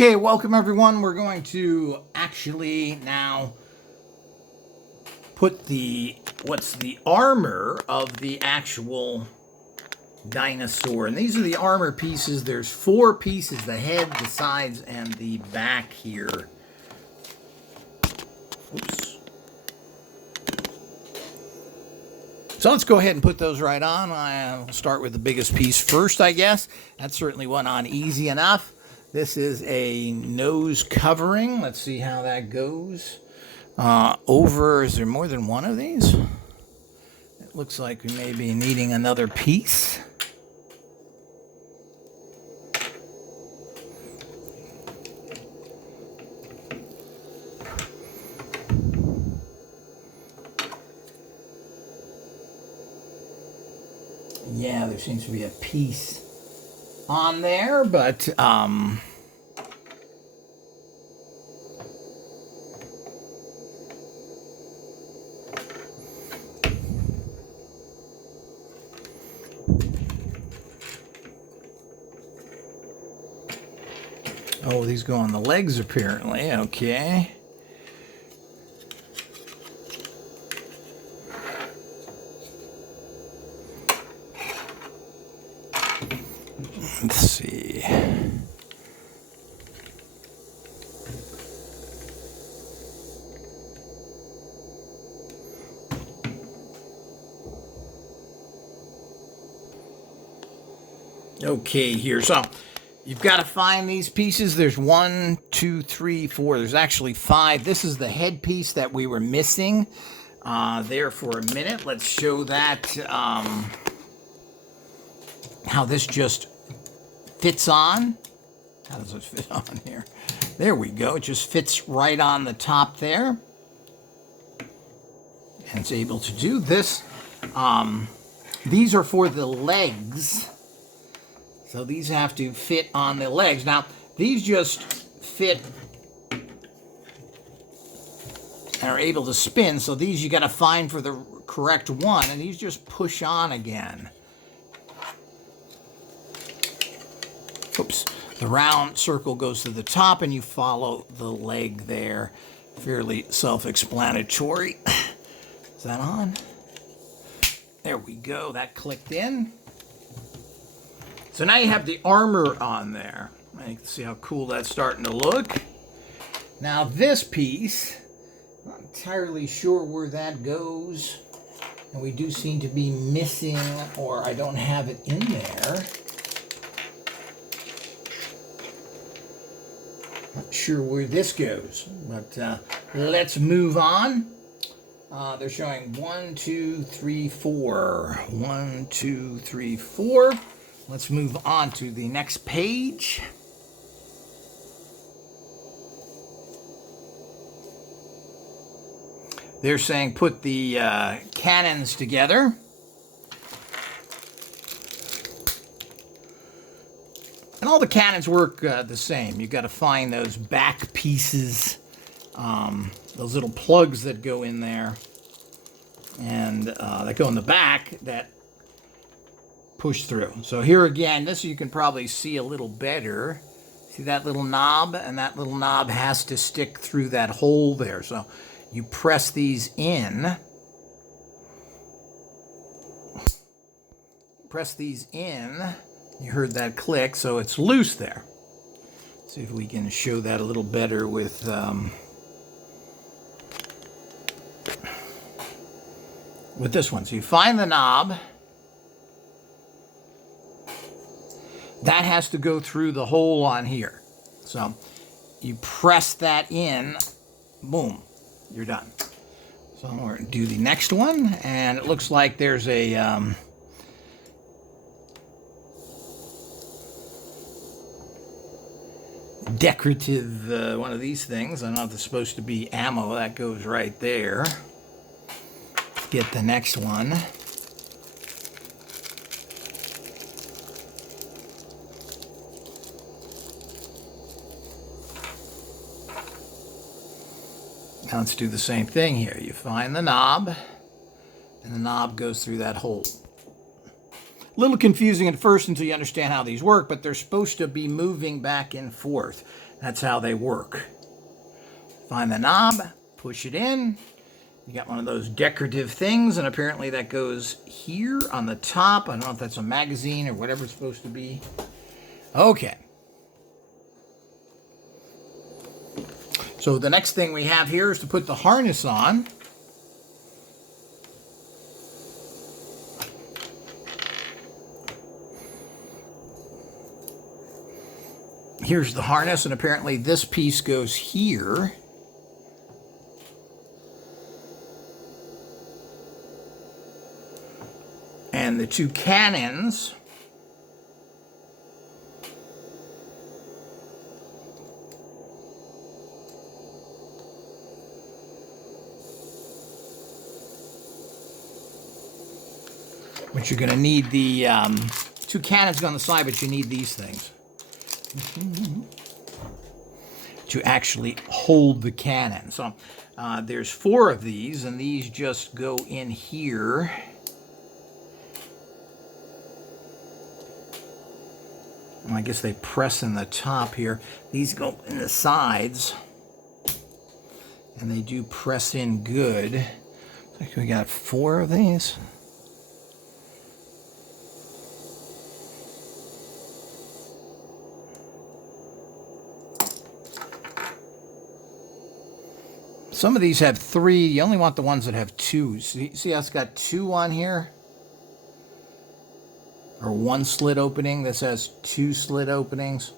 Okay, welcome everyone. We're going to actually now put the armor of the actual dinosaur. And these are the armor pieces. There's 4 pieces: the head, the sides, and the back here. Oops. So let's go ahead and put those right on. I'll start with the biggest piece first, I guess. That certainly went on easy enough. This is a nose covering. Let's see how that goes. Is there more than one of these? It looks like we may be needing another piece. Yeah, there seems to be a piece on there, but oh, these go on the legs apparently. Okay. Let's see. Okay, here. So you've got to find these pieces. There's 1, 2, 3, 4. There's actually 5. This is the head piece that we were missing there for a minute. Let's show that how this just fits on. How does it fit on here? There we go. It just fits right on the top there. And it's able to do this. These are for the legs. So these have to fit on the legs. Now, these just fit and are able to spin. So these you got to find for the correct one. And these just push on again. Oops. The round circle goes to the top and you follow the leg there. Fairly self-explanatory. Is that on? There we go. That clicked in. So now you have the armor on there. You can see how cool that's starting to look. Now this piece, not entirely sure where that goes. And we do seem to be missing, or I don't have it in there. Not sure where this goes, but let's move on. They're showing 1, 2, 3, 4. 1, 2, 3, 4. Let's move on to the next page. They're saying put the cannons together. And all the cannons work the same. You've got to find those back pieces, those little plugs that go in there, and that go in the back that push through. So here again, this you can probably see a little better. See that little knob? And that little knob has to stick through that hole there. So you press these in. Press these in. You heard that click, so it's loose there. Let's see if we can show that a little better with this one. So you find the knob. That has to go through the hole on here. So you press that in, boom, you're done. So we're going to do the next one, and it looks like there's a decorative one of these things. I don't know if it's supposed to be ammo. That goes right there. Get the next one. Now let's do the same thing here. You find the knob, and the knob goes through that hole. A little confusing at first until you understand how these work, but they're supposed to be moving back and forth. That's how they work. Find the knob, push it in. You got one of those decorative things, and apparently that goes here on the top. I don't know if that's a magazine or whatever it's supposed to be. Okay. So the next thing we have here is to put the harness on. Here's the harness, and apparently this piece goes here. And the two cannons but you're going to need the two cannons on the side, but you need these things to actually hold the cannon. So there's 4 of these, and these just go in here. Well, I guess they press in the top here. These go in the sides, and they do press in good. Looks like we got 4 of these. Some of these have 3. You only want the ones that have 2. See how it's got 2 on here? Or 1 slit opening. This has 2 slit openings.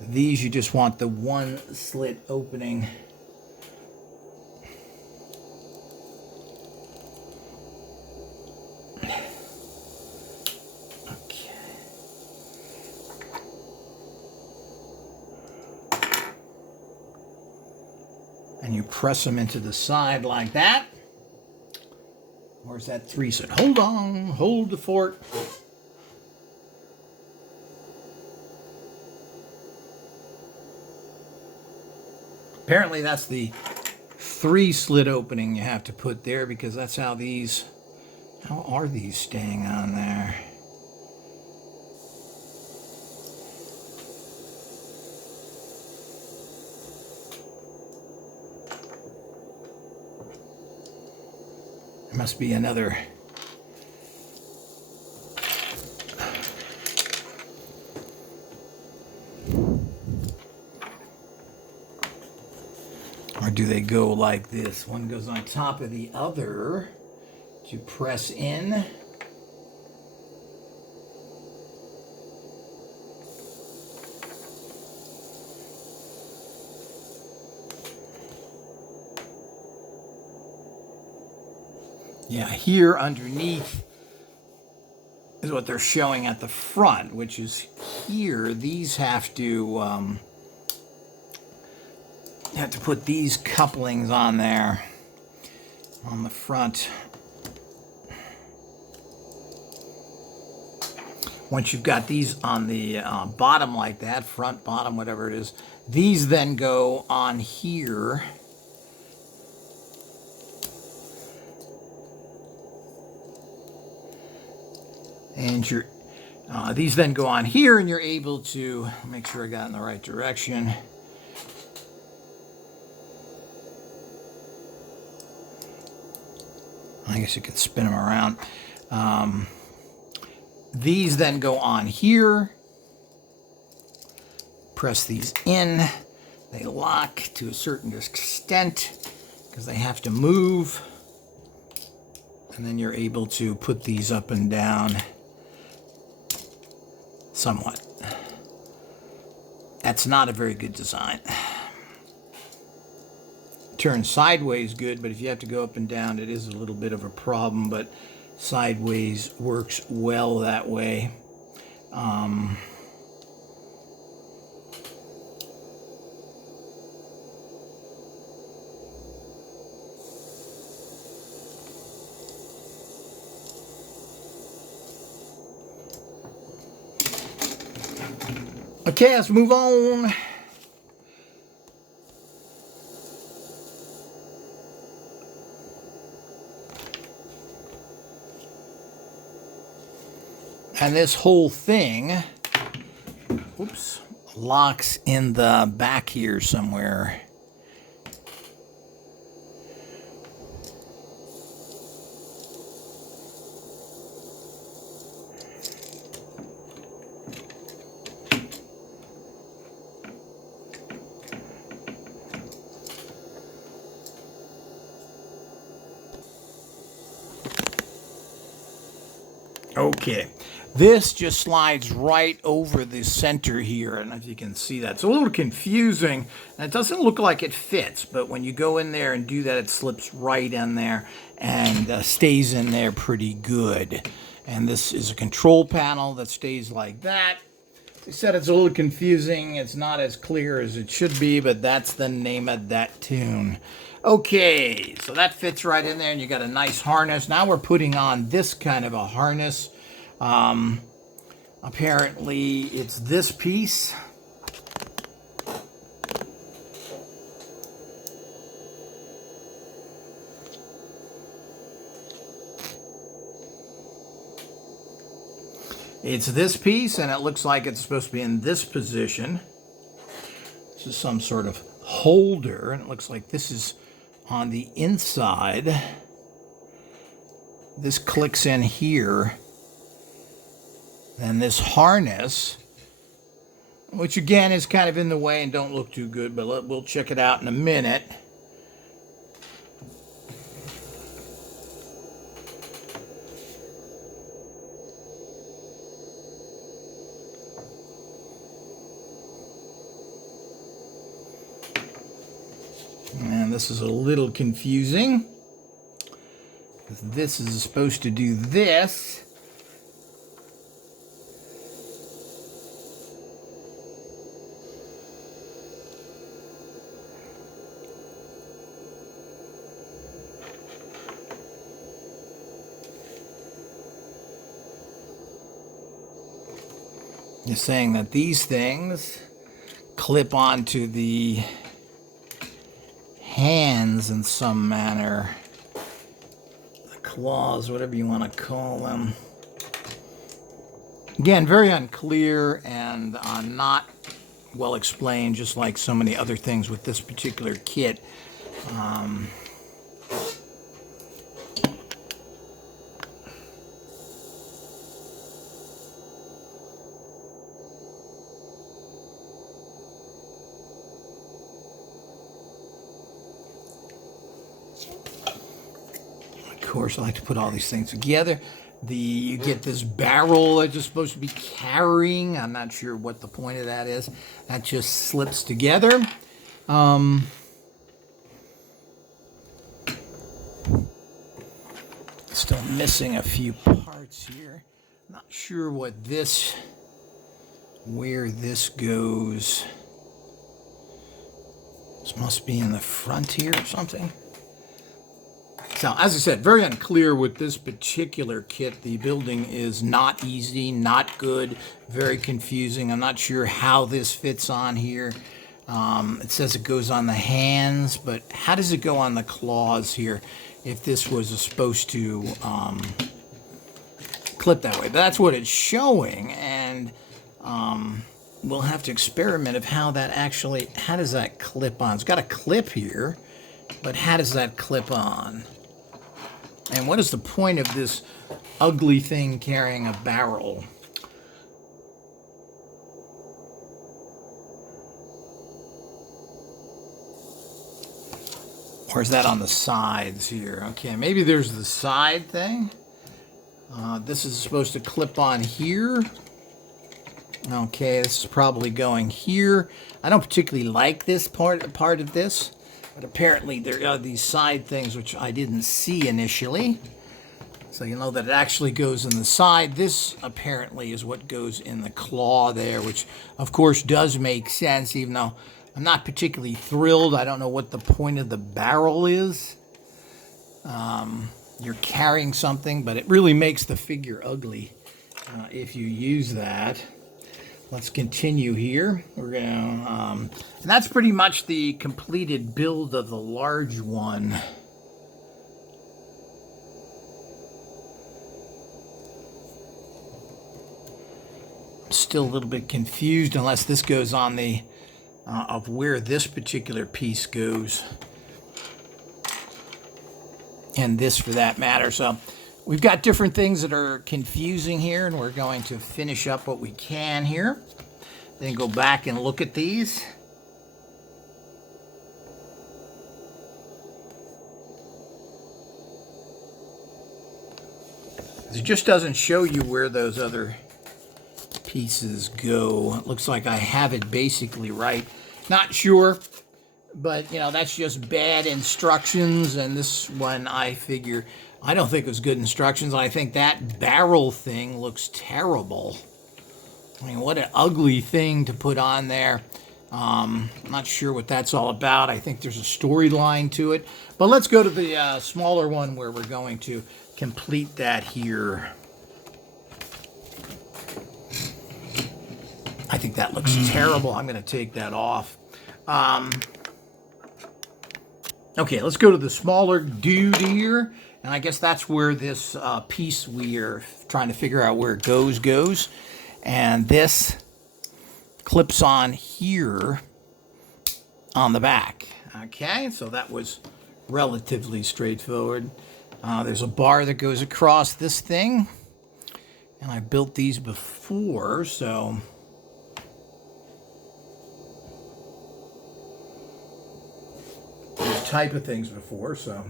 These, you just want the 1 slit opening. Okay. And you press them into the side like that. Where's that 3 slit? Hold on. Hold the fort. Apparently that's the 3 slit opening you have to put there, because that's how these, how are these staying on there? There must be another. Or do they go like this? One goes on top of the other to press in. Yeah, here underneath is what they're showing at the front, which is here. These have to put these couplings on there on the front. Once you've got these on the bottom like that, front, bottom, whatever it is, these then go on here. And these then go on here, and you're able to make sure I got in the right direction. I guess you could spin them around. These then go on here. Press these in. They lock to a certain extent because they have to move. And then you're able to put these up and down somewhat. That's not a very good design. Turn sideways good, but if you have to go up and down, it is a little bit of a problem, but sideways works well that way. Okay, let's move on. And this whole thing, oops, locks in the back here somewhere. Okay, this just slides right over the center here, and if you can see that, it's a little confusing, and it doesn't look like it fits, but when you go in there and do that, it slips right in there and stays in there pretty good. And this is a control panel that stays like that. As I said, it's a little confusing. It's not as clear as it should be, but that's the name of that tune. Okay, so that fits right in there, and you got a nice harness. Now we're putting on this kind of a harness. Apparently, it's this piece. It's this piece, and it looks like it's supposed to be in this position. This is some sort of holder, and it looks like this is on the inside. This clicks in here. Then this harness, which again is kind of in the way and don't look too good, but we'll check it out in a minute. And this is a little confusing. This is supposed to do this. You're saying that these things clip onto the hands in some manner. The claws, whatever you want to call them. Again, very unclear and not well explained, just like so many other things with this particular kit. Of course, I like to put all these things together. You get this barrel that you're supposed to be carrying. I'm not sure what the point of that is. That just slips together. Still missing a few parts here. Not sure where this goes. This must be in the front here or something. So, as I said, very unclear with this particular kit. The building is not easy, not good, very confusing. I'm not sure how this fits on here. It says it goes on the hands, but how does it go on the claws here if this was supposed to clip that way? But that's what it's showing, and we'll have to experiment of how does that clip on? It's got a clip here, but how does that clip on? And what is the point of this ugly thing carrying a barrel? Or is that on the sides here? Okay, maybe there's the side thing. This is supposed to clip on here. Okay, this is probably going here. I don't particularly like this part of this. But apparently there are these side things which I didn't see initially. So you know that it actually goes in the side. This apparently is what goes in the claw there, which of course does make sense, even though I'm not particularly thrilled. I don't know what the point of the barrel is. You're carrying something, but it really makes the figure ugly if you use that. Let's continue here. We're going to, and that's pretty much the completed build of the large one. Still a little bit confused unless this goes on the of where this particular piece goes, and this for that matter. So we've got different things that are confusing here, and we're going to finish up what we can here, then go back and look at these. It just doesn't show you where those other pieces go. It looks like I have it basically right. Not sure, but you know, that's just bad instructions. And this one, I figure, I don't think it was good instructions. I think that barrel thing looks terrible. I mean, what an ugly thing to put on there. I'm not sure what that's all about. I think there's a storyline to it. But let's go to the smaller one where we're going to complete that here. I think that looks terrible. I'm going to take that off. Okay, let's go to the smaller dude here. And I guess that's where this piece we are trying to figure out where it goes. And this clips on here on the back. Okay, so that was relatively straightforward. There's a bar that goes across this thing. And I built these before, so... type of things before, so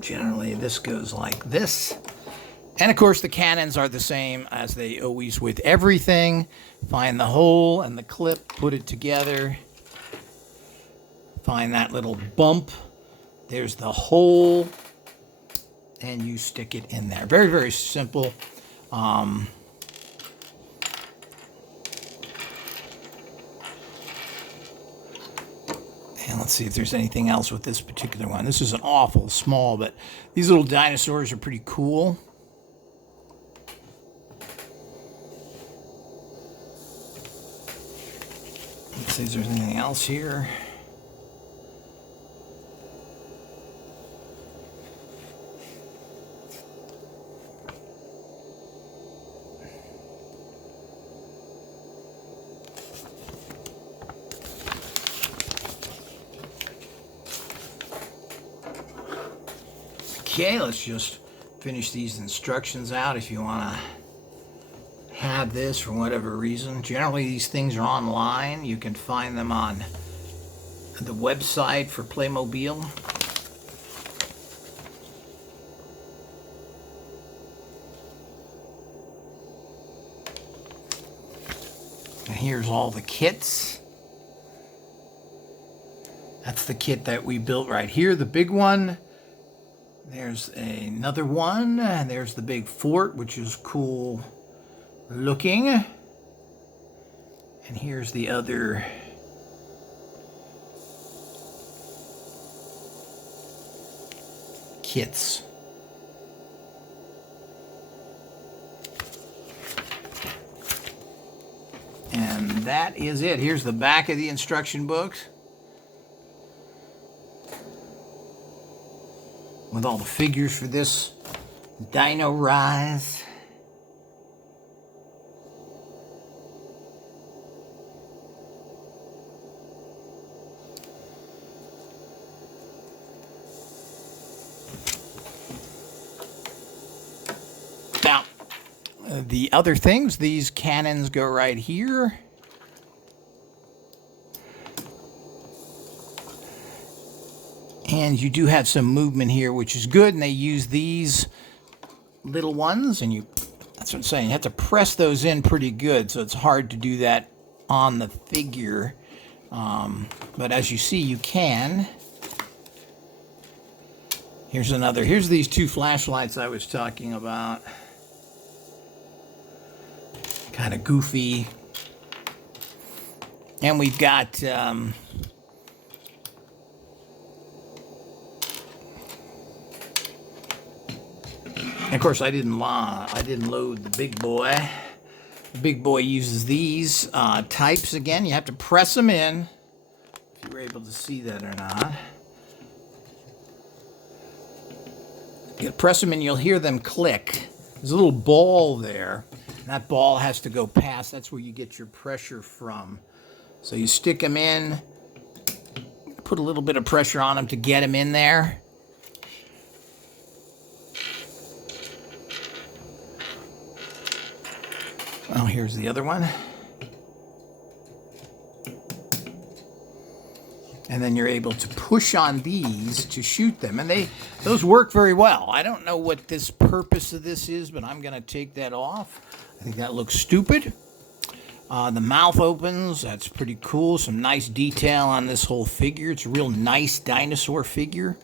generally this goes like this. And of course the cannons are the same as they always with everything. Find the hole and the clip, put it together, find that little bump, there's the hole, and you stick it in there. Very, very simple. And let's see if there's anything else with this particular one. This is an awful small, but these little dinosaurs are pretty cool. Let's see if there's anything else here. Okay, let's just finish these instructions out if you want to have this for whatever reason. Generally, these things are online. You can find them on the website for Playmobil. And here's all the kits. That's the kit that we built right here, the big one. There's another one, and there's the big fort, which is cool looking. And here's the other kits. And that is it. Here's the back of the instruction books, with all the figures for this Dino Rise. Now, the other things, these cannons go right here. And you do have some movement here, which is good. And they use these little ones, and that's what I'm saying. You have to press those in pretty good, so it's hard to do that on the figure. But as you see, you can. Here's these two flashlights I was talking about. Kind of goofy. And we've got... of course, I didn't load the big boy. The big boy uses these types again. You have to press them in, if you were able to see that or not. You press them in, you'll hear them click. There's a little ball there. That ball has to go past. That's where you get your pressure from. So you stick them in, put a little bit of pressure on them to get them in there. Well, here's the other one. And then you're able to push on these to shoot them. And those work very well. I don't know what this purpose of this is, but I'm going to take that off. I think that looks stupid. The mouth opens. That's pretty cool. Some nice detail on this whole figure. It's a real nice dinosaur figure.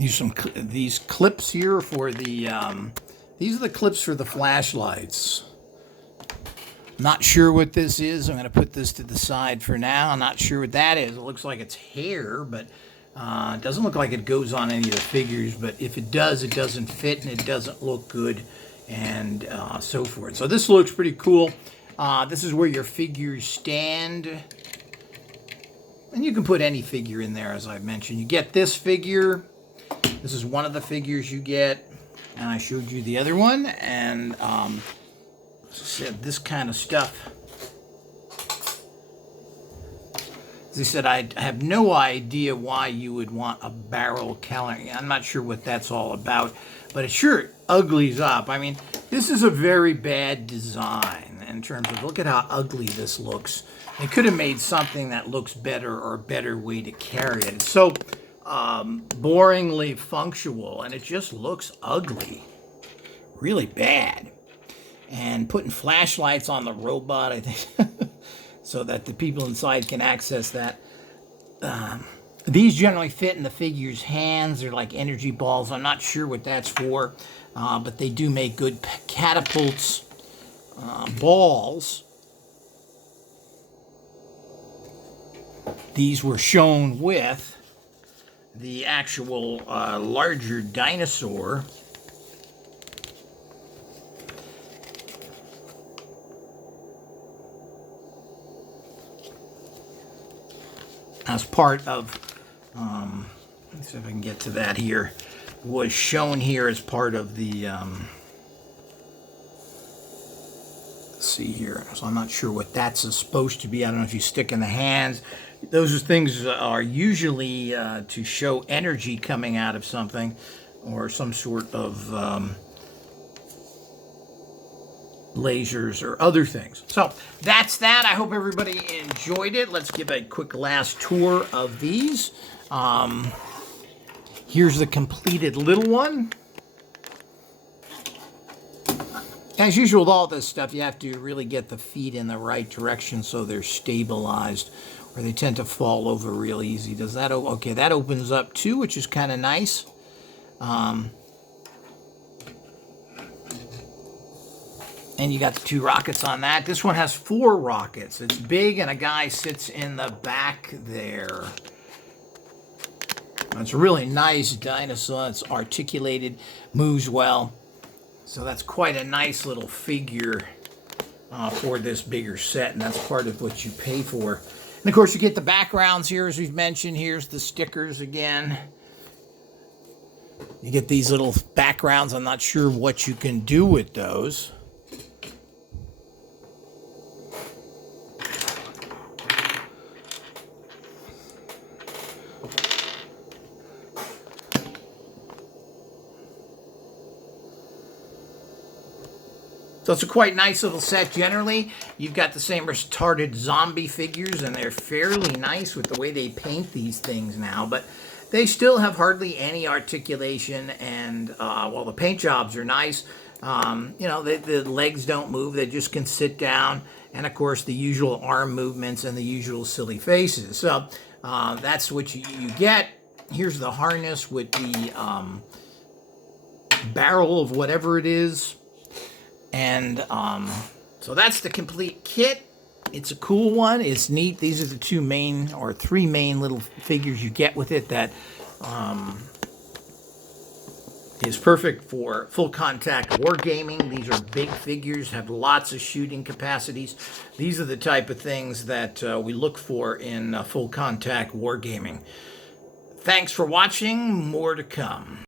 These clips here for the... these are the clips for the flashlights. Not sure what this is. I'm going to put this to the side for now. I'm not sure what that is. It looks like it's hair, but it doesn't look like it goes on any of the figures. But if it does, it doesn't fit and it doesn't look good, and so forth. So this looks pretty cool. This is where your figures stand. And you can put any figure in there, as I mentioned. You get this figure. This is one of the figures you get. And I showed you the other one, and as I said, this kind of stuff. As I said, I have no idea why you would want a barrel calendar. I'm not sure what that's all about, but it sure uglies up. I mean, this is a very bad design in terms of, look at how ugly this looks. They could have made something that looks better or a better way to carry it. It's so boringly functional, and it just looks ugly, really bad. And putting flashlights on the robot, I think, so that the people inside can access that. These generally fit in the figure's hands. They're like energy balls. I'm not sure what that's for, but they do make good catapults, balls. These were shown with the actual larger dinosaur. As part of, let's see if I can get to that here, was shown here as part of the, let's see here. So I'm not sure what that's supposed to be. I don't know if you stick in the hands. Those things are usually to show energy coming out of something, or some sort of lasers or other things. So that's that. I hope everybody enjoyed it. Let's give a quick last tour of these. Here's the completed little one. As usual with all this stuff, you have to really get the feet in the right direction so they're stabilized, or they tend to fall over real easy. Does that okay, that opens up too, which is kind of nice. And you got the 2 rockets on that. This one has 4 rockets. It's big, and a guy sits in the back there. It's a really nice dinosaur. It's articulated, moves well. So that's quite a nice little figure for this bigger set, and that's part of what you pay for. And of course, you get the backgrounds here, as we've mentioned. Here's the stickers again. You get these little backgrounds. I'm not sure what you can do with those. So it's a quite nice little set generally. You've got the same retarded zombie figures, and they're fairly nice with the way they paint these things now, but they still have hardly any articulation, and while the paint jobs are nice, you know, the legs don't move. They just can sit down, and of course the usual arm movements and the usual silly faces. So that's what you get. Here's the harness with the barrel of whatever it is. And so that's the complete kit. It's a cool one. It's neat. These are the 2 main, or 3 main little figures you get with it that is perfect for full contact wargaming. These are big figures, have lots of shooting capacities. These are the type of things that we look for in full contact wargaming. Thanks for watching. More to come.